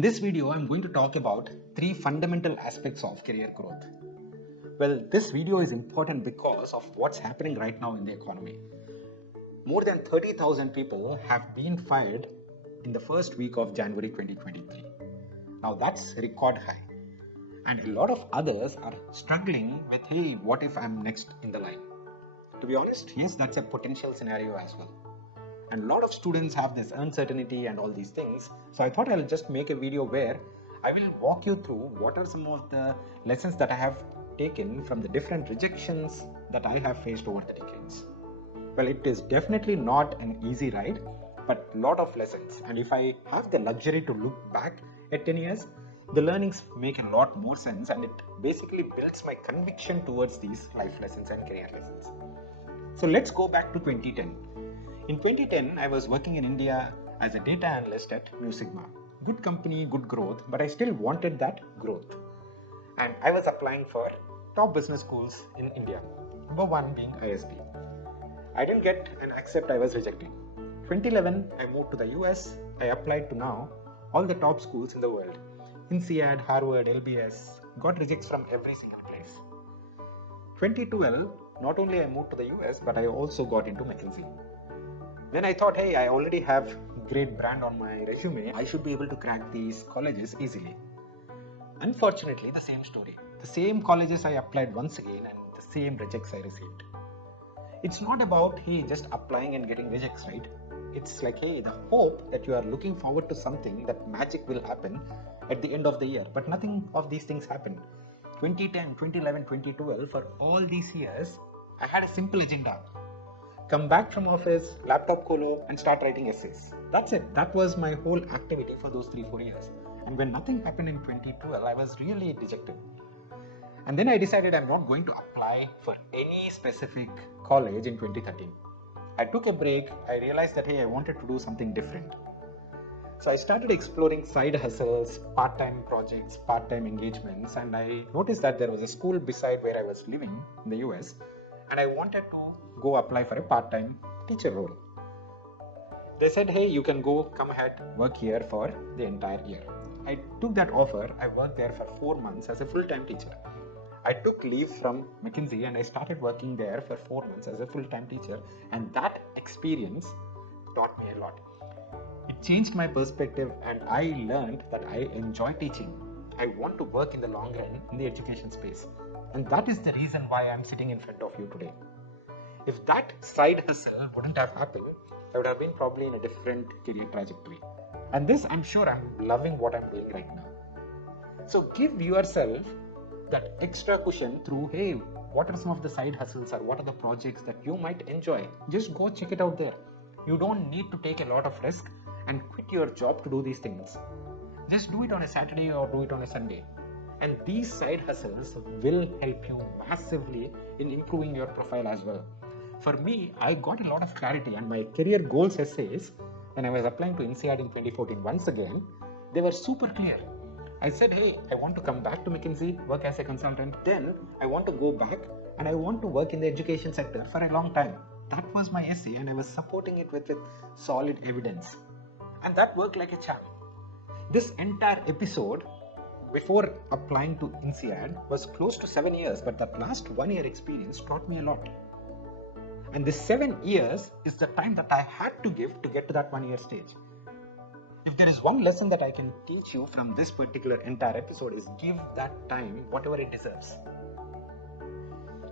In this video, I'm going to talk about 3 fundamental aspects of career growth. Well, this video is important because of what's happening right now in the economy. More than 30,000 people have been fired in the first week of January 2023. Now that's record high. And a lot of others are struggling with, hey, what if I'm next in the line? To be honest, yes, that's a potential scenario as well. And a lot of students have this uncertainty and all these things. So I thought I'll just make a video where I will walk you through what are some of the lessons that I have taken from the different rejections that I have faced over the decades. Well, it is definitely not an easy ride, but a lot of lessons. And if I have the luxury to look back at 10 years, the learnings make a lot more sense, and it basically builds my conviction towards these life lessons and career lessons. So let's go back to 2010. In 2010, I was working in India as a data analyst at Mu Sigma. Good company, good growth, but I still wanted that growth. And I was applying for top business schools in India, number one being ISB. I didn't get an accept, I was rejecting. 2011, I moved to the US. I applied to now all the top schools in the world. INSEAD, Harvard, LBS, got rejects from every single place. 2012, not only I moved to the US, but I also got into McKinsey. Then I thought, hey, I already have great brand on my resume. I should be able to crack these colleges easily. Unfortunately, the same story. The same colleges I applied once again and the same rejects I received. It's not about, hey, just applying and getting rejects, right? It's like, hey, the hope that you are looking forward to something, that magic will happen at the end of the year. But nothing of these things happened. 2010, 2011, 2012, for all these years, I had a simple agenda. Come back from office, laptop colo, and start writing essays. That's it. That was my whole activity for those 3-4 years. And when nothing happened in 2012, I was really dejected. And then I decided I'm not going to apply for any specific college in 2013. I took a break. I realized that, hey, I wanted to do something different. So I started exploring side hustles, part-time projects, part-time engagements, and I noticed that there was a school beside where I was living in the US, and I wanted to go apply for a part-time teacher role. They said, hey, you can go, come ahead, work here for the entire year. I took that offer. I worked there for 4 months as a full-time teacher. I took leave from McKinsey and I started working there for 4 months as a full-time teacher, and that experience taught me a lot. It changed my perspective, and I learned that I enjoy teaching. I want to work in the long run in the education space. And that is the reason why I'm sitting in front of you today. If that side hustle wouldn't have happened, I would have been probably in a different career trajectory. And this, I'm sure I'm loving what I'm doing right now. So give yourself that extra cushion through, hey, what are some of the side hustles or what are the projects that you might enjoy? Just go check it out there. You don't need to take a lot of risk and quit your job to do these things. Just do it on a Saturday or do it on a Sunday. And these side hustles will help you massively in improving your profile as well. For me, I got a lot of clarity, and my career goals essays, when I was applying to INSEAD in 2014 once again, they were super clear. I said, hey, I want to come back to McKinsey, work as a consultant. Then I want to go back and I want to work in the education sector for a long time. That was my essay, and I was supporting it with solid evidence. And that worked like a charm. This entire episode before applying to INSEAD was close to 7 years, but that last 1 year experience taught me a lot. And this 7 years is the time that I had to give to get to that 1 year stage. If there is one lesson that I can teach you from this particular entire episode, is give that time whatever it deserves.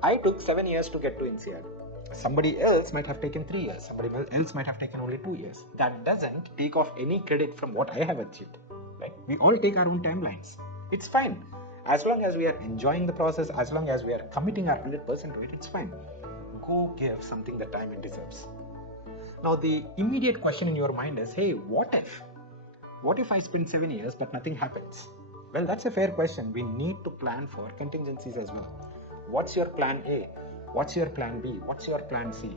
I took 7 years to get to INSEAD. Somebody else might have taken 3 years. Somebody else might have taken only 2 years. That doesn't take off any credit from what I have achieved. Right? We all take our own timelines. It's fine. As long as we are enjoying the process, as long as we are committing our 100% to it, it's fine. Go give something the time it deserves. Now, the immediate question in your mind is, hey, what if? What if I spend 7 years but nothing happens? Well, that's a fair question. We need to plan for contingencies as well. What's your plan A? What's your plan B? What's your plan C?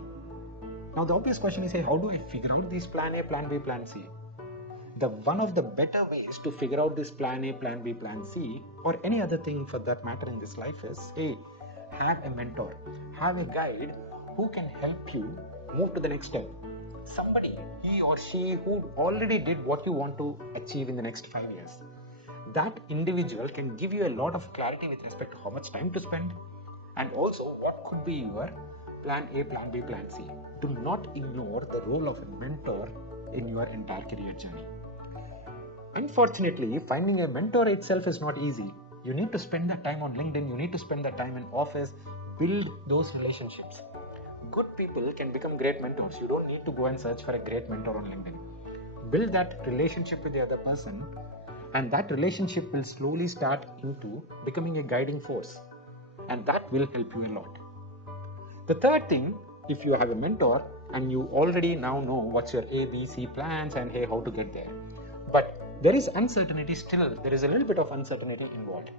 Now, the obvious question is, hey, how do I figure out these plan A, plan B, plan C? One of the better ways to figure out this plan A, plan B, plan C, or any other thing for that matter in this life is, hey, have a mentor, have a guide who can help you move to the next step. somebody, he or she who already did what you want to achieve in the next 5 years. That individual can give you a lot of clarity with respect to how much time to spend and also what could be your plan A, plan B, plan C. Do not ignore the role of a mentor in your entire career journey. Unfortunately, finding a mentor itself is not easy. You need to spend that time on LinkedIn, you need to spend that time in office, build those relationships. Good people can become great mentors. You don't need to go and search for a great mentor on LinkedIn. Build that relationship with the other person, and that relationship will slowly start into becoming a guiding force, and that will help you a lot. The third thing, if you have a mentor and you already now know what's your A, B, C plans and hey, how to get there, but there is uncertainty still, there is a little bit of uncertainty involved.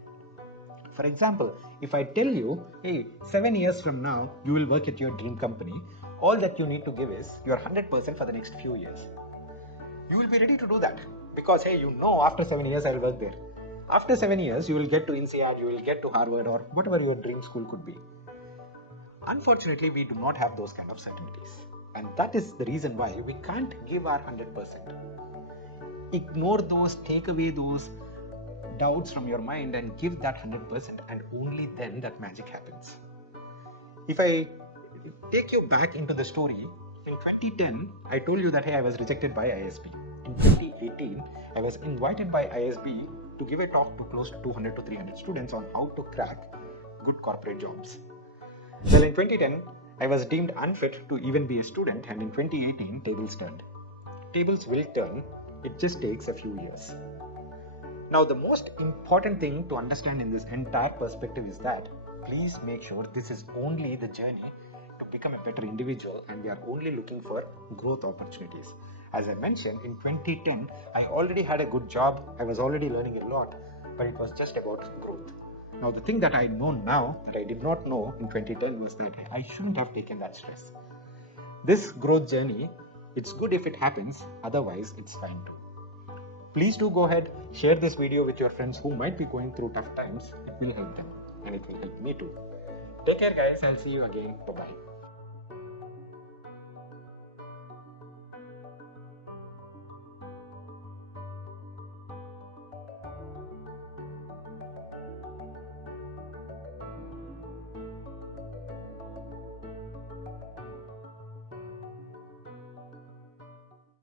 For example, if I tell you, hey, 7 years from now, you will work at your dream company, all that you need to give is your 100% for the next few years. You will be ready to do that because, hey, you know, after 7 years, I'll work there. After 7 years, you will get to INSEAD, you will get to Harvard or whatever your dream school could be. Unfortunately, we do not have those kind of certainties. And that is the reason why we can't give our 100%. Ignore those, take away those doubts from your mind and give that 100%, and only then that magic happens. If I take you back into the story, in 2010, I told you that hey, I was rejected by ISB. In 2018, I was invited by ISB to give a talk to close to 200 to 300 students on how to crack good corporate jobs. Well, in 2010, I was deemed unfit to even be a student, and in 2018, tables turned. Tables will turn, it just takes a few years. Now, the most important thing to understand in this entire perspective is that please make sure this is only the journey to become a better individual, and we are only looking for growth opportunities. As I mentioned, in 2010, I already had a good job, I was already learning a lot, but it was just about growth. Now, the thing that I know now that I did not know in 2010 was that I shouldn't have taken that stress. This growth journey, it's good if it happens, otherwise it's fine too. Please do go ahead, share this video with your friends who might be going through tough times. It will help them and it will help me too. Take care guys, I'll see you again. Bye-bye.